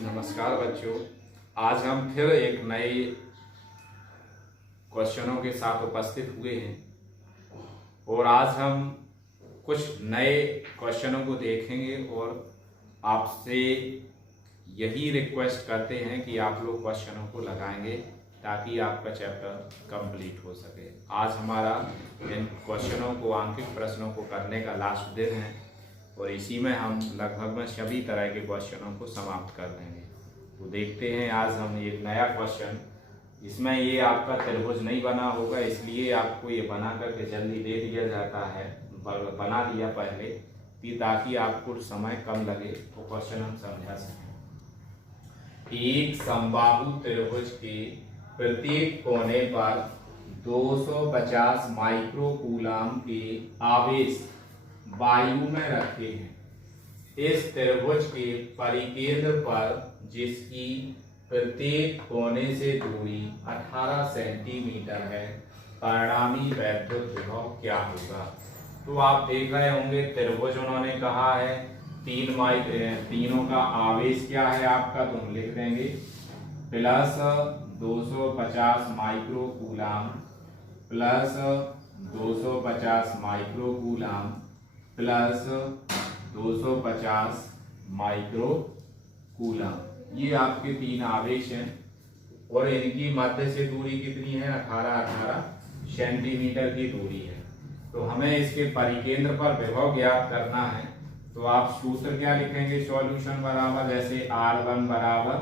नमस्कार बच्चों, आज हम फिर एक नए क्वेश्चनों के साथ उपस्थित हुए हैं और आज हम कुछ नए क्वेश्चनों को देखेंगे और आपसे यही रिक्वेस्ट करते हैं कि आप लोग क्वेश्चनों को लगाएंगे ताकि आपका चैप्टर कंप्लीट हो सके। आज हमारा इन क्वेश्चनों को, आंकिक प्रश्नों को करने का लास्ट दिन है और इसी में हम लगभग में सभी तरह के क्वेश्चनों को समाप्त कर देंगे। तो देखते हैं आज हम एक नया क्वेश्चन, इसमें ये आपका त्रिभुज नहीं बना होगा इसलिए आपको ये बना करके जल्दी दे दिया जाता है, बना दिया पहले कि ताकि आपको समय कम लगे तो क्वेश्चन हम समझा सकें। एक समबाहु त्रिभुज के प्रत्येक कोने पर 250 माइक्रोकूलम के आवेश वायु में रखे हैं। इस त्रिभुज के परिकेंद्र पर जिसकी प्रत्येक कोने से दूरी 18 सेंटीमीटर है, परिणामी वैद्युत विभव क्या होगा। तो आप देख रहे होंगे त्रिभुज उन्होंने कहा है तीनों का आवेश क्या है आपका, तो हम लिख देंगे plus 250 microcoulomb plus 250 microcoulomb plus 250 microcoulomb, ये आपके तीन आवेश हैं और इनकी मध्य से दूरी कितनी है, 18 सेंटीमीटर की दूरी है। तो हमें इसके परिकेंद्र पर विभव ज्ञात करना है। तो आप सूत्र क्या लिखेंगे, सॉल्यूशन बराबर जैसे R1 बराबर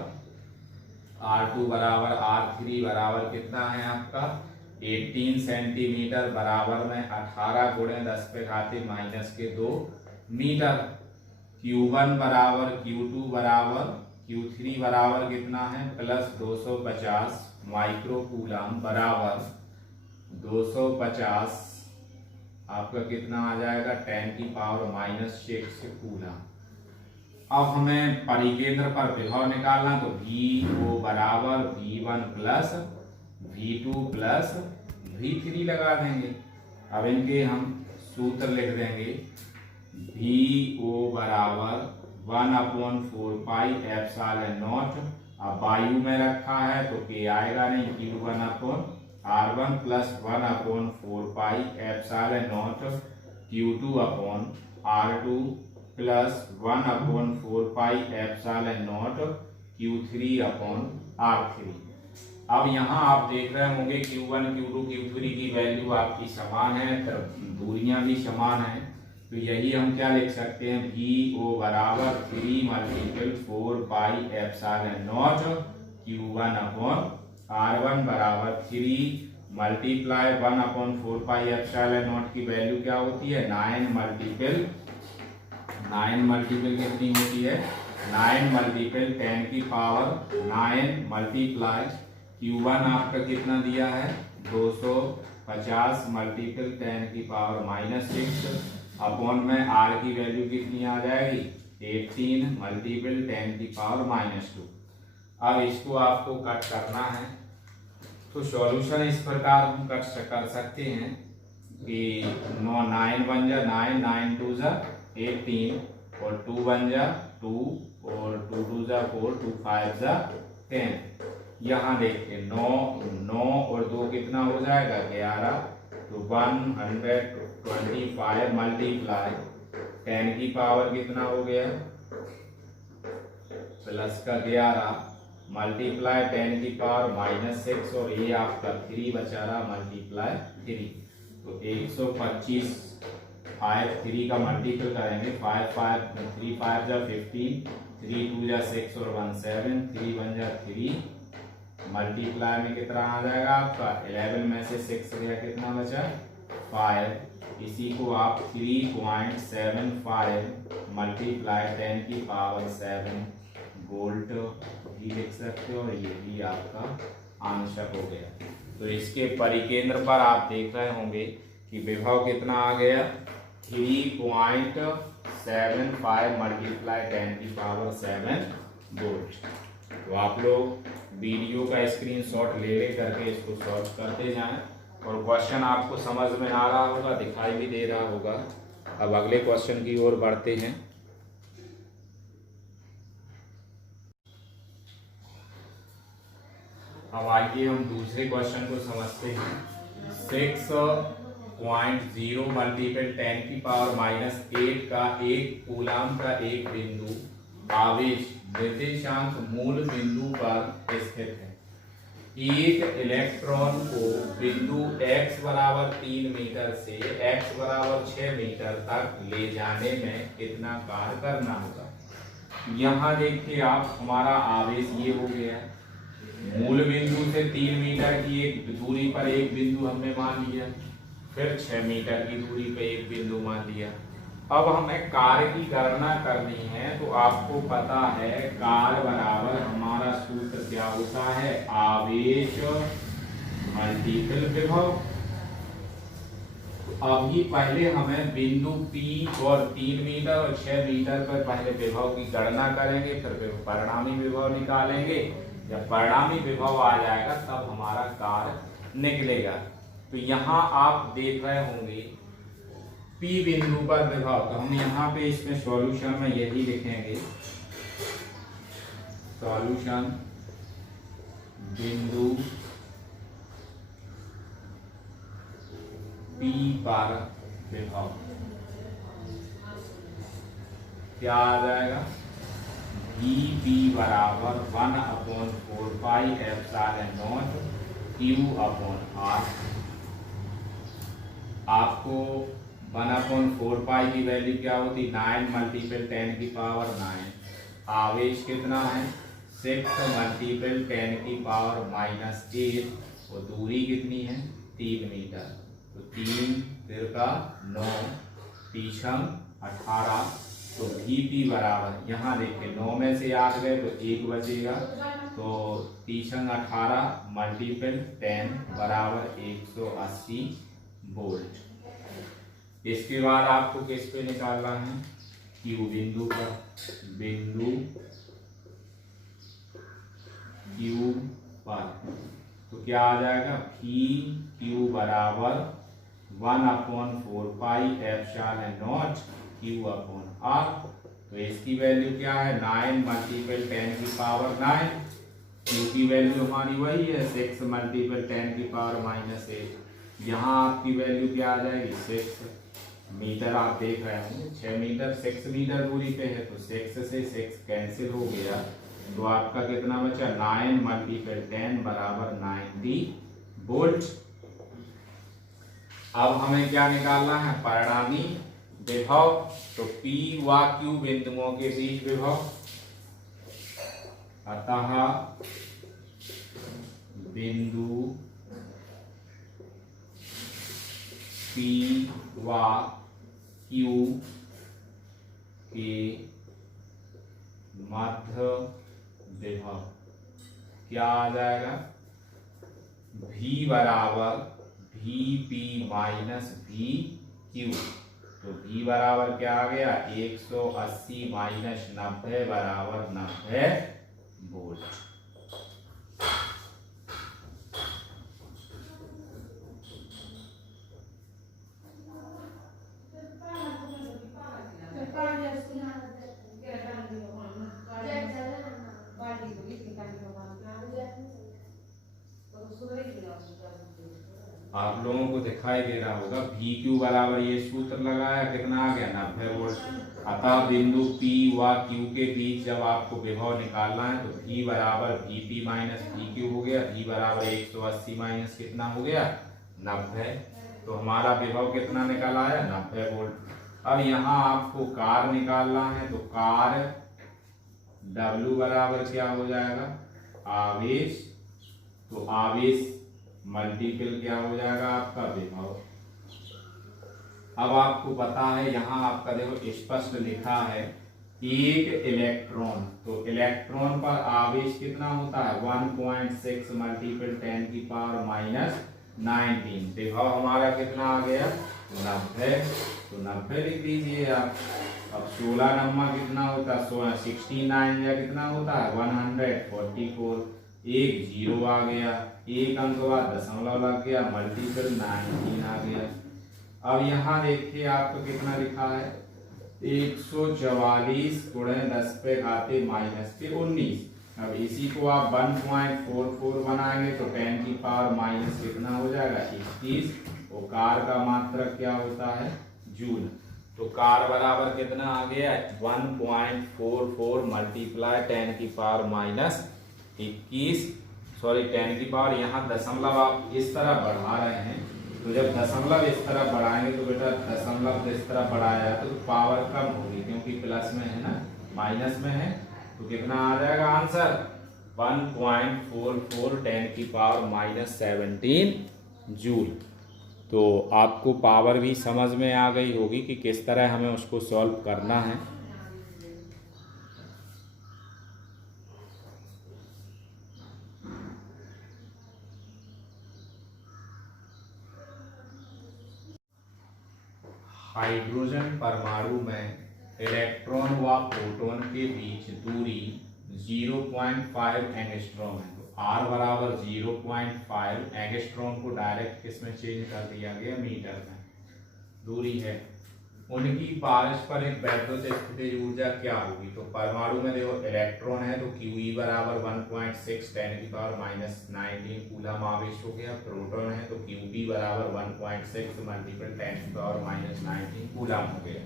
R2 बराबर R3 बराबर कितना है आपका 18 सेंटीमीटर बराबर में 18 गुणे 10 पे घाते -2 मीटर। Q1 बराबर Q2 बराबर Q3 बराबर कितना है प्लस 250 माइक्रोकूलम बराबर 250 आपका कितना आ जाएगा 10⁻⁻6 कूलम। अब हमें परिकेंद्र पर विभव निकालना, तो VO बराबर V1 plus V2 plus V3 लगा देंगे। अब इनके हम सूत्र लिख देंगे, VO बराबर 1/4 पाई एप्सिलॉन नॉट। अब वायु में रखा है तो K आएगा नहीं, Q1/R1 plus 1/4 pi epsilon not Q2/R2 plus 1/4 pi epsilon not Q3/R3। अब यहाँ आप देख रहे होंगे Q1, Q2, Q3 की वैल्यू आपकी समान है, दूरियां भी समान है। तो यही हम क्या लिख सकते हैं, VO बराबर 3 × 4 पाई एप्सिलॉन नॉट Q1/R1 बराबर 3 मल्टीप्लाई 1/4 पाई एप्सिलॉन नॉट की वैल्यू क्या होती है 9 मल्टीपल कितनी होती है 9 मल्टीपल 10⁻⁹ मल्टीप्लाई Q1 आपका कितना दिया है 250 मल्टीपल 10⁻⁻6 अपॉन में R की वैल्यू कितनी आ जाएगी 18 मल्टीपल 10⁻⁻2। अब इसको आपको कट करना है तो सॉल्यूशन इस प्रकार हम कर सकते हैं कि 9 बन जा 9, 9 2 जा 18 और 2 बन जा 2 और 2 2 जा 4, 2 5 जा 10। यहाँ देखिए 9 और 2 कितना हो जाएगा 11, तो 125 मल्टीप्लाई 10 की पावर कितना हो गया प्लस का 11 मल्टीप्लाई 10 की पावर -6 और ये आपका 3 बचा रहा मल्टीप्लाई 3, तो 125 5 3 का मल्टीपल करेंगे 5 5 3 5 जा 15, 3 2 जा 6 और 1 7, 3 1 जा 3 मल्टीप्लाई में कितना आ जाएगा आपका 11 में से 6 गया कितना बचा 5। इसी को आप 3.75 मल्टीप्लाई 10 की पावर 7 वोल्ट भी लिख सकते हो और ये भी आपका आंसर हो गया। तो इसके परिकेंद्र पर आप देख रहे होंगे कि विभव कितना आ गया 3.75 मल्टीप्लाई 10 की पावर 7 वोल्ट। तो आप लोग वीडियो का स्क्रीनशॉट ले करके इसको सॉल्व करते जाएं और क्वेश्चन आपको समझ में आ रहा होगा, दिखाई भी दे रहा होगा। अब अगले क्वेश्चन की ओर बढ़ते हैं। अब आइए हम दूसरे क्वेश्चन को समझते हैं। 6.0 मल्टीपल 10⁸ का एक कूलाम का एक बिंदु आवेश निर्देशांक मूल बिंदु पर स्थित है। एक इलेक्ट्रॉन को बिंदु x बराबर 3 मीटर से x बराबर 6 मीटर तक ले जाने में कितना कार्य करना होगा। यहाँ देखिए आप, हमारा आवेश ये हो गया, मूल बिंदु से 3 मीटर की एक दूरी पर एक बिंदु हमने मान लिया, फिर 6 मीटर की दूरी पर एक बिंदु मान लिया। अब हमें कार्य की गणना करनी है, तो आपको पता है कार्य बराबर हमारा सूत्र क्या होता है, आवेश मल्टीपल विभव। अभी पहले हमें बिंदु P और 3 मीटर और 6 मीटर पर पहले विभव की गणना करेंगे, फिर परिणामी विभव निकालेंगे। जब परिणामी विभव आ जाएगा तब हमारा कार्य निकलेगा। तो यहाँ आप देख रहे होंगे P बिंदु पर विभव, तो हम यहाँ पे इसमें सॉल्यूशन में यही लिखेंगे, सॉल्यूशन बिंदु P पर विभव क्या आ जाएगा, Vp बराबर 1/4πε0 Q/R। आपको 1/4π की वैल्यू क्या होती, 9 मल्टीपल 10⁻⁹। आवेश कितना है, 6 मल्टीपल 10⁻⁻8 और दूरी कितनी है, 3 मीटर। तो 3 फिर का 9 3 18। तो Vp बराबर, यहाँ देखिए 9 में से 8 गए तो 1 बचेगा, तो 3 18 मल्टीपल 10 बराबर 180 वोल्ट। इसके बाद आपको किस पे निकालना है, Q बिंदु पर, बिंदु Q पर। तो क्या आ जाएगा, Vq बराबर 1/4πε0 Q/R। तो इसकी वैल्यू क्या है, 9 मल्टीपल 10⁻⁹। Q की वैल्यू हमारी वही है 6 मल्टीपल 10⁻⁻8। यहाँ आपकी वैल्यू क्या आ जाएगी, 6 मीटर। आप देख रहे होंगे 6 मीटर 6 मीटर दूरी पे है, तो 6 से 6 कैंसिल हो गया, तो आपका कितना बचा, 9 मल्टीपल 10 बराबर 90 वोल्ट। अब हमें क्या निकालना है, परिणामी विभव। तो P व Q बिंदुओं के बीच विभव, अतः बिंदु P व Q के मध्य विभव क्या आ जाएगा, V बराबर Vp माइनस VQ। तो V बराबर क्या आ गया, 180 माइनस 90 बराबर 90 वोल्ट। आप लोगों को दिखाई दे रहा होगा, VQ बराबर ये सूत्र लगाया, कितना आ गया, 90 वोल्ट। अतः बिंदु P व Q के बीच जब आपको विभव निकालना है, तो V बराबर Vp माइनस VQ हो गया, V बराबर 180 माइनस कितना हो गया, 90। तो हमारा विभव कितना निकल आया, 90 वोल्ट। अब यहाँ आपको कार्य निकालना है, तो कार्य W बराबर क्या हो जाएगा, आवेश। तो आवेश मल्टीपल क्या हो जाएगा, आपका विभव। अब आपको पता है, यहाँ आपका देखो स्पष्ट लिखा है, एक इलेक्ट्रॉन, तो इलेक्ट्रॉन पर आवेश कितना होता है, 1.6 मल्टीपल 10⁻⁻19। विभव हमारा कितना आ गया, 90। तो 90 लिख दीजिए आप। अब 16 नंबर कितना होता है, 69 या कितना होता है, 144। एक जीरो आ गया, एक अंक बाद दशमलव लग गया, मल्टीपल 19 आ गया। अब यहाँ देखिए आपको कितना लिखा है, 144 × 10⁻⁻19। अब इसी को आप 1.44 बनाएंगे तो 10 की पावर माइनस कितना हो जाएगा 21, और कार का मात्रक क्या होता है जूल। तो कार बराबर कितना आ गया 1.44 मल्टीप्लाई 10 की पावर माइनस 21, सॉरी 10 की पावर, यहाँ दशमलव आप इस तरह बढ़ा रहे हैं, तो जब दशमलव इस तरह बढ़ाएंगे तो बेटा दशमलव इस तरह बढ़ाया तो पावर कम होगी, क्योंकि प्लस में है ना, माइनस में है, तो कितना आ जाएगा आंसर 1.44 10 की पावर माइनस 17 जूल। तो आपको पावर भी समझ में आ गई होगी कि किस तरह हमें उसको सॉल्व करना है। हाइड्रोजन परमाणु में इलेक्ट्रॉन व प्रोटॉन के बीच दूरी 0.5 एंगस्ट्रॉम है। तो R बराबर 0.5 एंगस्ट्रॉम को डायरेक्ट किसमें चेंज कर दिया गया मीटर में दूरी है। उनकी पारस्परिक वैद्युत स्थितिज ऊर्जा क्या होगी। तो परमाणु में देखो इलेक्ट्रॉन है तो QE बराबर 1.6 10 की पावर माइनस 19 कूलम आवेश हो गया। प्रोटॉन है तो QP बराबर 1.6 मल्टीपल 10 की पावर माइनस 19 कूलम हो गया।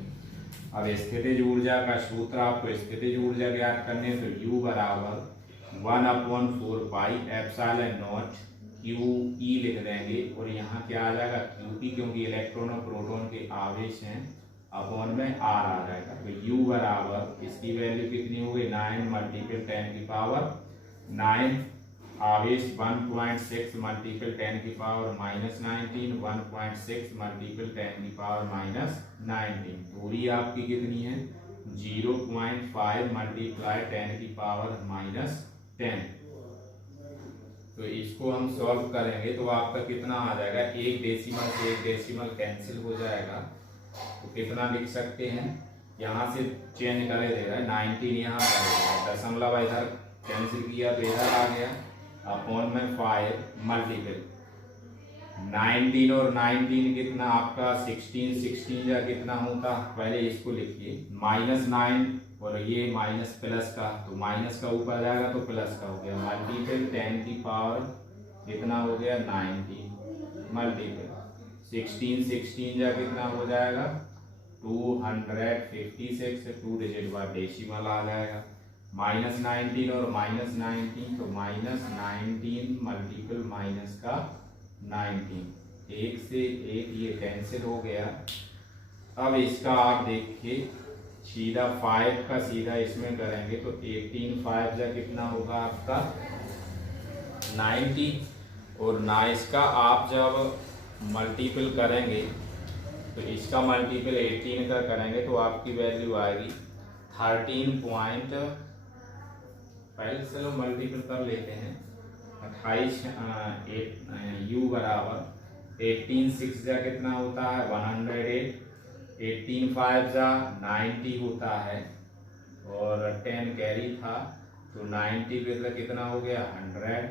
अब स्थितिज ऊर्जा का सूत्र आपको स्थितिज ऊर्जा ज्ञात करने तो U बराबर 1/4 पाई एप्सिलॉन नॉट QE लिख देंगे, और यहाँ क्या आ जाएगा QP, क्योंकि इलेक्ट्रॉन और प्रोटॉन के आवेश हैं, अपॉन में R आ जाएगा। तो U बराबर इसकी वैल्यू कितनी हो गई 9 मल्टीपल 10 की पावर 9, आवेश 1.6 मल्टीपल 10 की पावर माइनस 19, 1.6 मल्टीपल 10 की पावर माइनस 19। दूरी आपकी कितनी है 0.5 मल्टीप्लाई 10 की पावर माइनस 10। तो इसको हम सॉल्व करेंगे तो आपका कितना आ जाएगा, एक डेसिमल से एक डेसिमल कैंसिल हो जाएगा, तो कितना लिख सकते हैं, यहाँ से चेंज करे देगा 19 यहाँ पर दशमलव इधर कैंसिल किया तो इधर आ गया, अपॉन में 5 मल्टीपल 19 और 19 कितना आपका 16 या कितना होता, पहले इसको लिखिए -9 और ये माइनस प्लस का, तो माइनस का ऊपर जाएगा तो प्लस का हो गया, मल्टीपल 10 की पावर कितना हो गया 19 मल्टीपल 16 या कितना हो जाएगा 256, 2 डिजिट बाद डेसिमल आ जाएगा, -19 और -19 तो -19 मल्टीपल माइनस का 19, एक से एक ये कैंसिल हो गया। अब इसका आप देखिए सीधा 5 का सीधा इसमें करेंगे तो 18 5 जा कितना होगा आपका 90, और ना इसका आप जब मल्टीपल करेंगे तो इसका मल्टीपल 18 का करेंगे तो आपकी वैल्यू आएगी 13 पॉइंट, पहले चलो मल्टीपल कर लेते हैं 28 U बराबर 18 6 जा कितना होता है 108, 18 5 जा 90 होता है, और 10 कैरी था तो 90 पे कितना हो गया 100,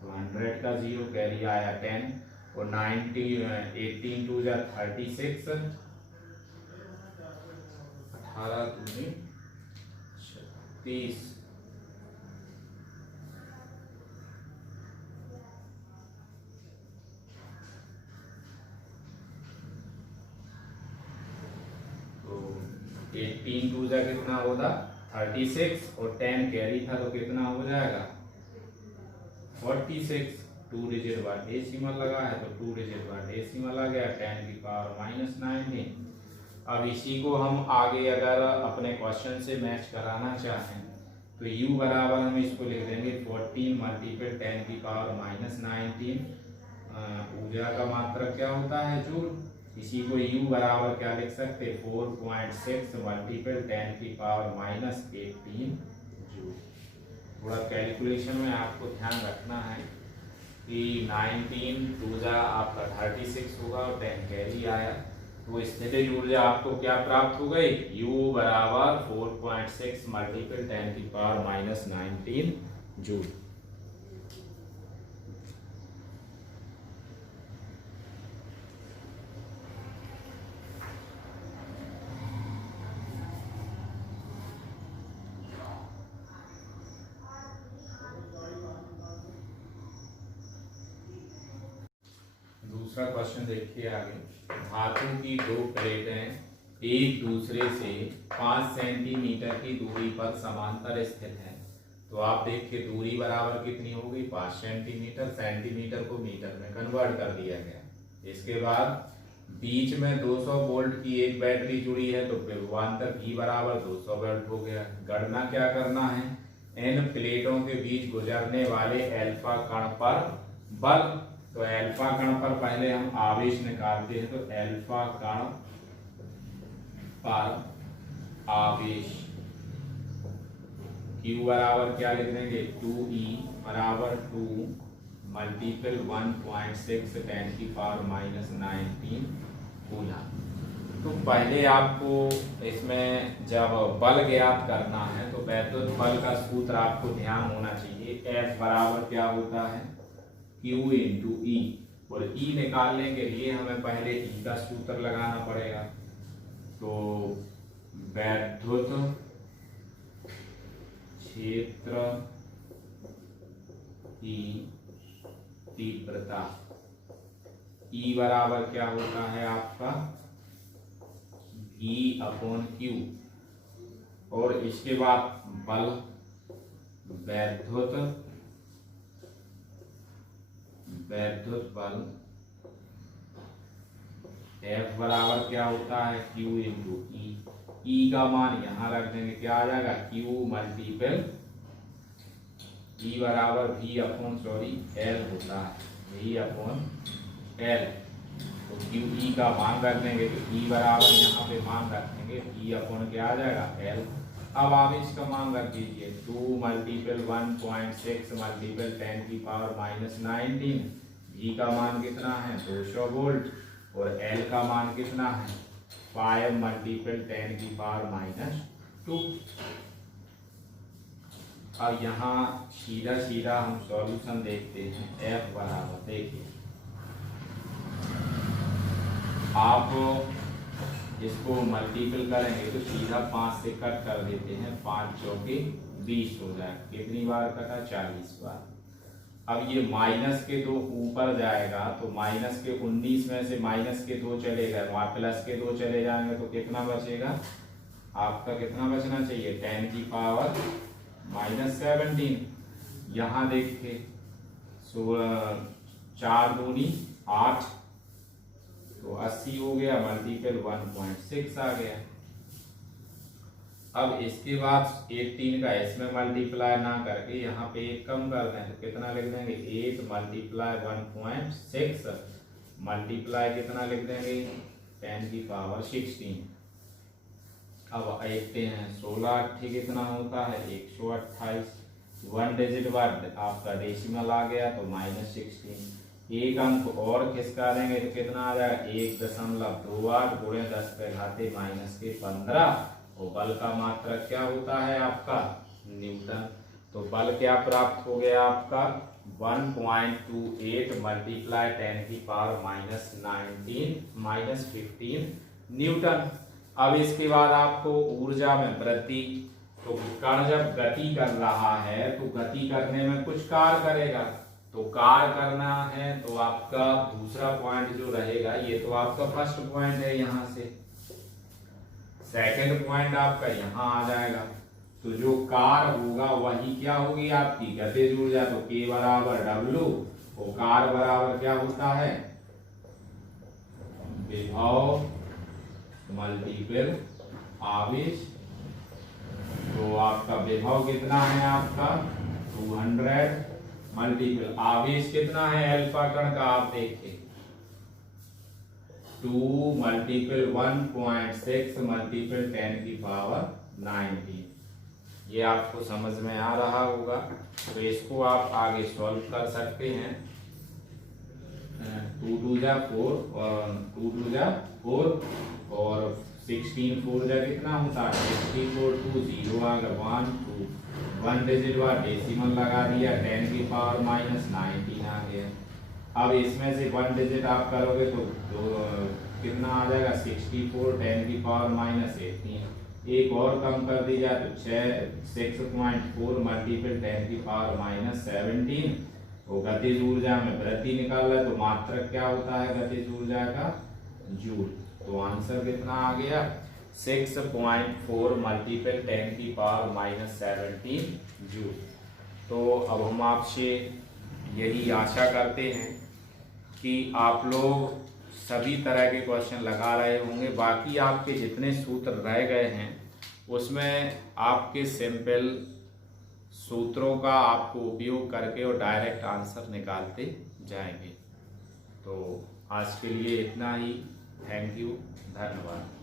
तो 100 का 0 कैरी आया 10, और 90 18 2 जा 36, 18 दूनी 36, तो 18 2 जा कितना होगा 36, और 10 कैरी था तो कितना हो जाएगा 46, 2 डिजिट बाद डेसिमल लगा है तो 2 डिजिट बाद डेसिमल आ गया 10 की पावर माइनस 19। अब इसी को हम आगे अगर अपने क्वेश्चन से मैच कराना चाहें तो U बराबर हम इसको लिख देंगे 14 मल्टीपल 10 की पावर माइनस 19, ऊर्जा का मात्रक क्या होता है जूल, इसी को U बराबर क्या लिख सकते 4.6 मल्टीपल 10 की पावर माइनस 18 जूल। थोड़ा कैलकुलेशन में आपको ध्यान रखना है कि 19 2 जा आपका 36 होगा और 10 कैरी आया, तो स्थितिज ऊर्जा आपको क्या प्राप्त हो गई U बराबर 4.6 मल्टीपल 10 की पावर माइनस 19 जूल। दूसरा क्वेश्चन देखिए आगे। धातु की दो प्लेटें एक दूसरे से 5 सेंटीमीटर की दूरी पर समांतर स्थित हैं। तो आप देखिए दूरी बराबर कितनी होगी, 5 सेंटीमीटर। सेंटीमीटर को मीटर में कन्वर्ट कर दिया गया। इसके बाद बीच में 200 वोल्ट की एक बैटरी जुड़ी है, तो विभवांतर V बराबर 200 वोल्ट हो गया। गणना क्या करना है, इन प्लेटों के बीच गुजरने वाले अल्फा कण पर बल। तो अल्फा कण पर पहले हम आवेश निकालते हैं। तो अल्फा कण पर आवेश Q बराबर क्या लिख देंगे, 2E बराबर 2 मल्टीपल 1.6 10⁻⁻19 कूलम। तो पहले आपको इसमें जब बल ज्ञात करना है तो वैद्युत बल का सूत्र आपको ध्यान होना चाहिए। F बराबर क्या होता है, Q इंटू E। और E निकालने के लिए हमें पहले E का सूत्र लगाना पड़ेगा। तो वैद्युत क्षेत्र की तीव्रता E बराबर क्या होता है आपका, V/Q। और इसके बाद बल, वैद्युत बल F बराबर क्या होता है, Q इंटू E। E का मान यहां रख देंगे, क्या आ जाएगा, Q मल्टीपल E बराबर L होता है, V/L। तो QE का मान रख देंगे, तो E बराबर यहाँ पे मान रखेंगे, E/ क्या आ जाएगा, L। अब आप इसका मान रख दीजिए, 2 मल्टीपल 1.6 मल्टीपल 10⁻⁻19। G का मान कितना है, 200 वोल्ट। और L का मान कितना है, 5 मल्टीपल 10⁻⁻2। अब यहाँ सीधा सीधा हम सॉल्यूशन देखते हैं। F बराबर, देखिए आप इसको मल्टीपल करेंगे तो सीधा 5 से कट कर देते हैं, 5 चौके 20 हो जाएगा। कितनी बार कटा, 40 बार। अब ये माइनस के 2 ऊपर जाएगा, तो माइनस के 19 में से माइनस के 2 चले गए, वहां प्लस के 2 चले जाएंगे, तो कितना बचेगा आपका, कितना बचना चाहिए, 10⁻⁻17। यहाँ देखिए 4 दूनी 8, तो 80 हो गया, मल्टीपल 1.6 आ गया। अब इसके बाद 18 का इसमें मल्टीप्लाई ना करके यहाँ पे 1 कम कर दें, तो कितना लिख देंगे, 8 मल्टीप्लाई 1.6 मल्टीप्लाई कितना लिख देंगे, 10⁻16। अब देखते हैं 16 8 कितना होता है, 128। 1 डिजिट बाद आपका डेसिमल आ गया, तो -16। एक अंक और खिसका देंगे तो कितना आ जाएगा, 1.28 गुणे 10 पे घाते -15। और बल का मात्रक क्या होता है आपका, न्यूटन। तो बल क्या प्राप्त हो गया आपका, 1.28 मल्टीप्लाई 10⁻⁻19 न्यूटन। अब इसके बाद आपको ऊर्जा में वृद्धि। तो कण जब गति कर रहा है तो गति करने में कुछ कार्य करेगा, तो कार्य करना है तो आपका दूसरा पॉइंट जो रहेगा, ये तो आपका फर्स्ट पॉइंट है, यहाँ से सेकंड पॉइंट आपका यहाँ आ जाएगा। तो जो कार्य होगा वही क्या होगी आपकी गतिज ऊर्जा। तो K बराबर W, और कार्य बराबर क्या होता है, विभव मल्टीपल आवेश। तो आपका विभव कितना है आपका 200 मल्टीपल आवेश कितना है अल्फा कण का, आप देखिए 2 मल्टीपल 1.6 मल्टीपल 10⁻�19। ये आपको समझ में आ रहा होगा। तो इसको आप आगे सॉल्व कर सकते हैं। 2 2 जा 4 और 2 2 जा 4 और 16 4 जा कितना होता है 64, 2 0 आ गया 1 2 1 डिजिट बाद डेसिमल लगा दिया 10⁻⁻19 आ गया। अब इसमें से 1 डिजिट आप करोगे तो कितना आ जाएगा 64 10⁻⁻18। एक और कम कर दी जाए तो 6.4 मल्टीपल 10⁻⁻17 वो गतिज ऊर्जा में वृद्धि निकाल रहा है, तो मात्रक क्या होता है गतिज ऊर्जा का? जूल। तो आंसर कितना आ गया? 6.4 मल्टीपल 10⁻⁻17 जूल। तो अब हम आपसे यही आशा करते हैं कि आप लोग सभी तरह के क्वेश्चन लगा रहे होंगे। बाकी आपके जितने सूत्र रह गए हैं उसमें आपके सिंपल सूत्रों का आपको उपयोग करके और डायरेक्ट आंसर निकालते जाएंगे। तो आज के लिए इतना ही। थैंक यू, धन्यवाद।